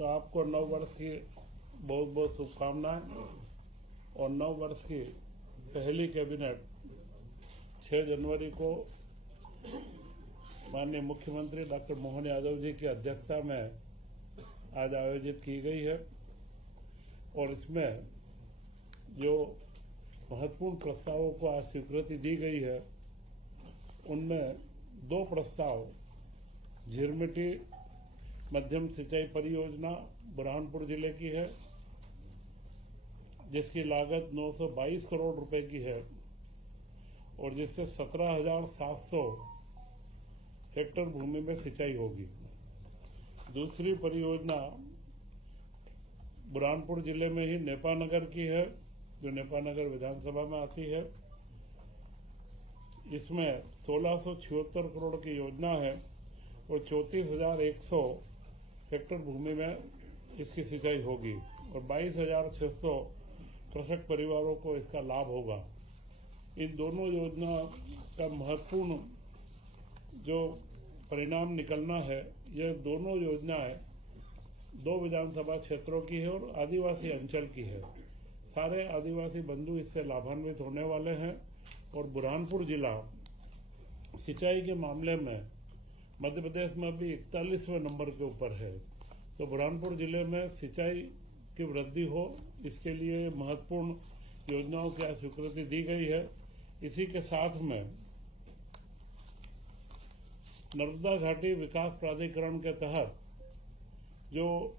तो आपको नव वर्ष की बहुत बहुत शुभकामनाएं। और नव वर्ष की पहली कैबिनेट 6 जनवरी को माननीय मुख्यमंत्री डॉक्टर मोहन यादव जी की अध्यक्षता में आज आयोजित की गई है। और इसमें जो महत्वपूर्ण प्रस्तावों को आज स्वीकृति दी गई है, उनमें 2 प्रस्ताव झिरमिटी मध्यम सिंचाई परियोजना बुरहानपुर जिले की है, जिसकी लागत 922 करोड़ रुपए की है और जिससे 17,700 हेक्टेयर भूमि में सिंचाई होगी। दूसरी परियोजना बुरहानपुर जिले में ही नेपानगर की है, जो नेपानगर विधानसभा में आती है। इसमें 1676 करोड़ की योजना है और 34,100 हेक्टेयर भूमि में इसकी सिंचाई होगी और 22,600 कृषक परिवारों को इसका लाभ होगा। इन दोनों योजना का महत्वपूर्ण जो परिणाम निकलना है, यह दोनों योजनाएं 2 विधानसभा क्षेत्रों की है और आदिवासी अंचल की है। सारे आदिवासी बंधु इससे लाभान्वित होने वाले हैं। और बुरहानपुर जिला सिंचाई के मामले में मध्य प्रदेश में भी 41वें नंबर के ऊपर है। तो बुरहानपुर जिले में सिंचाई की वृद्धि हो, इसके लिए महत्वपूर्ण योजनाओं की स्वीकृति दी गई है। इसी के साथ में नर्मदा घाटी विकास प्राधिकरण के तहत जो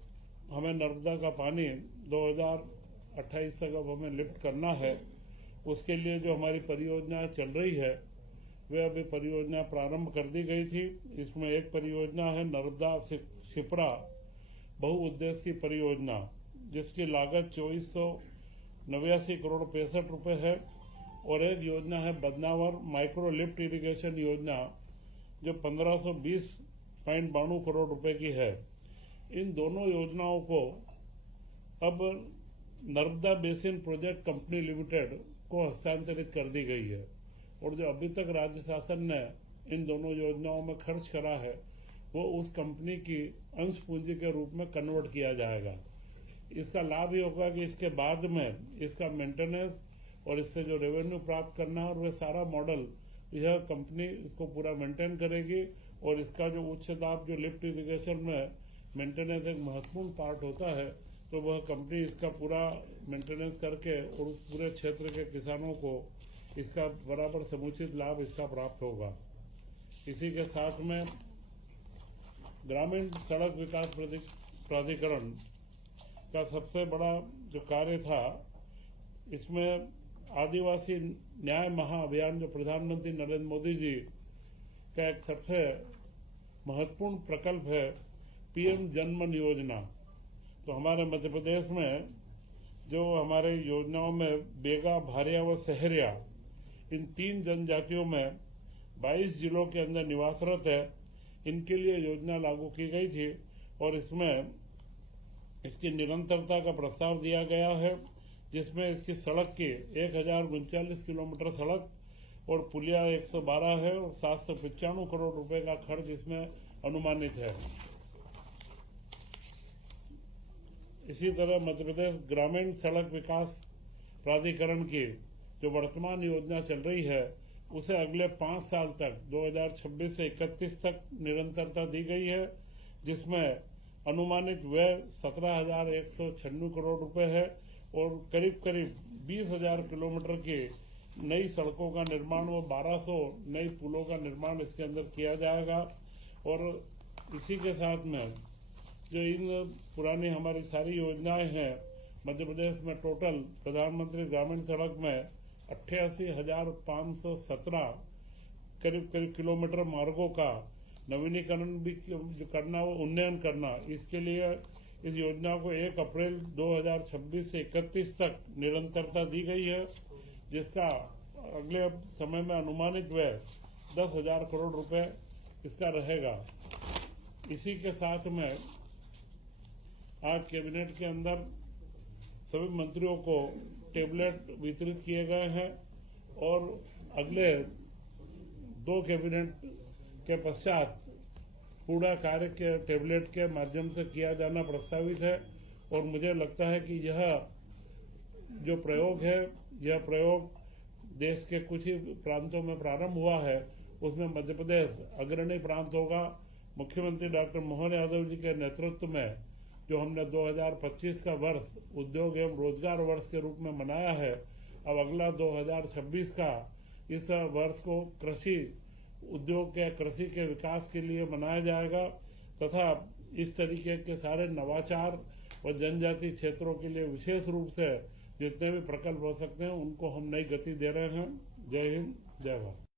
हमें नर्मदा का पानी 2028 तक अब हमें लिफ्ट करना है, उसके लिए जो हमारी परियोजना चल रही है, वे अभी परियोजना प्रारंभ कर दी गई थी। इसमें एक परियोजना है नर्मदा शिप्रा बहुउद्देशीय परियोजना, जिसकी लागत 2489 करोड़ 65 रुपए है। और एक योजना है बदनावर माइक्रो लिफ्ट इरिगेशन योजना, जो 1520.92 करोड़ रुपए की है। इन दोनों योजनाओं को अब Narmada basin project company limited को हस्तांतरित कर दी गई है। और जो अभी तक राज्य शासन ने इन दोनों योजनाओं में खर्च करा है, वो उस कंपनी की अंश पूंजी के रूप में कन्वर्ट किया जाएगा। इसका लाभ ये होगा कि इसके बाद में इसका मेंटेनेंस और इससे जो रेवेन्यू प्राप्त करना, और वह सारा मॉडल यह कंपनी इसको पूरा मेंटेन करेगी। और इसका जो उच्च दाब जो लिफ्ट इरिगेशन में मेंटेनेंस एक महत्वपूर्ण पार्ट होता है, तो वह कंपनी इसका पूरा मेंटेनेंस करके और उस पूरे क्षेत्र के किसानों को इसका बराबर समुचित लाभ इसका प्राप्त होगा। इसी के साथ में ग्रामीण सड़क विकास प्राधिकरण का सबसे बड़ा जो कार्य था, इसमें आदिवासी न्याय महाअभियान जो प्रधानमंत्री नरेंद्र मोदी जी का एक सबसे महत्वपूर्ण प्रकल्प है, पीएम जनमन योजना। तो हमारे मध्य प्रदेश में जो हमारे योजनाओं में बेगा, भारिया व सहरिया, इन 3 जनजातियों में 22 जिलों के अंदर निवासरत है, इनके लिए योजना लागू की गई थी। और इसमें इसकी निरंतरता का प्रस्ताव दिया गया है, जिसमें इसकी सड़क की 1039 किलोमीटर सड़क और पुलिया 112 है और 795 करोड़ रुपए का खर्च इसमें अनुमानित है। इसी तरह मध्य प्रदेश ग्रामीण सड़क विकास प्राधिकरण की जो वर्तमान योजना चल रही है, उसे अगले 5 साल तक 2026 से 31 तक निरंतरता दी गई है, जिसमें अनुमानित व्यय 17,196 करोड़ रुपए है और करीब करीब 20,000 किलोमीटर की नई सड़कों का निर्माण व 1200 नई पुलों का निर्माण इसके अंदर किया जाएगा। और इसी के साथ में जो इन पुरानी हमारी सारी योजनाएं हैं, मध्य प्रदेश में टोटल प्रधानमंत्री ग्रामीण सड़क में 88,517 करीब किलोमीटर मार्गों का नवीनीकरण भी जो करना, वो उन्नयन करना, इसके लिए इस योजना को 1 अप्रैल 2026 से 31 तक निरंतरता दी गई है, जिसका अगले समय में अनुमानित व्यय 10,000 करोड़ रुपए इसका रहेगा। इसी के साथ में आज कैबिनेट के अंदर सभी मंत्रियों को टेबलेट वितरित किए गए हैं और अगले 2 कैबिनेट के पश्चात पूरा कार्य के टेबलेट के माध्यम से किया जाना प्रस्तावित है। और मुझे लगता है कि यह जो प्रयोग है, यह प्रयोग देश के कुछ ही प्रांतों में प्रारंभ हुआ है, उसमें मध्य प्रदेश अग्रणी प्रांत होगा। मुख्यमंत्री डॉक्टर मोहन यादव जी के नेतृत्व में जो हमने 2025 का वर्ष उद्योग एवं रोजगार वर्ष के रूप में मनाया है, अब अगला 2026 का इस वर्ष को कृषि उद्योग के कृषि के विकास के लिए मनाया जाएगा तथा इस तरीके के सारे नवाचार और जनजाति क्षेत्रों के लिए विशेष रूप से जितने भी प्रकल्प हो सकते हैं उनको हम नई गति दे रहे हैं। जय हिंद, जय भारत।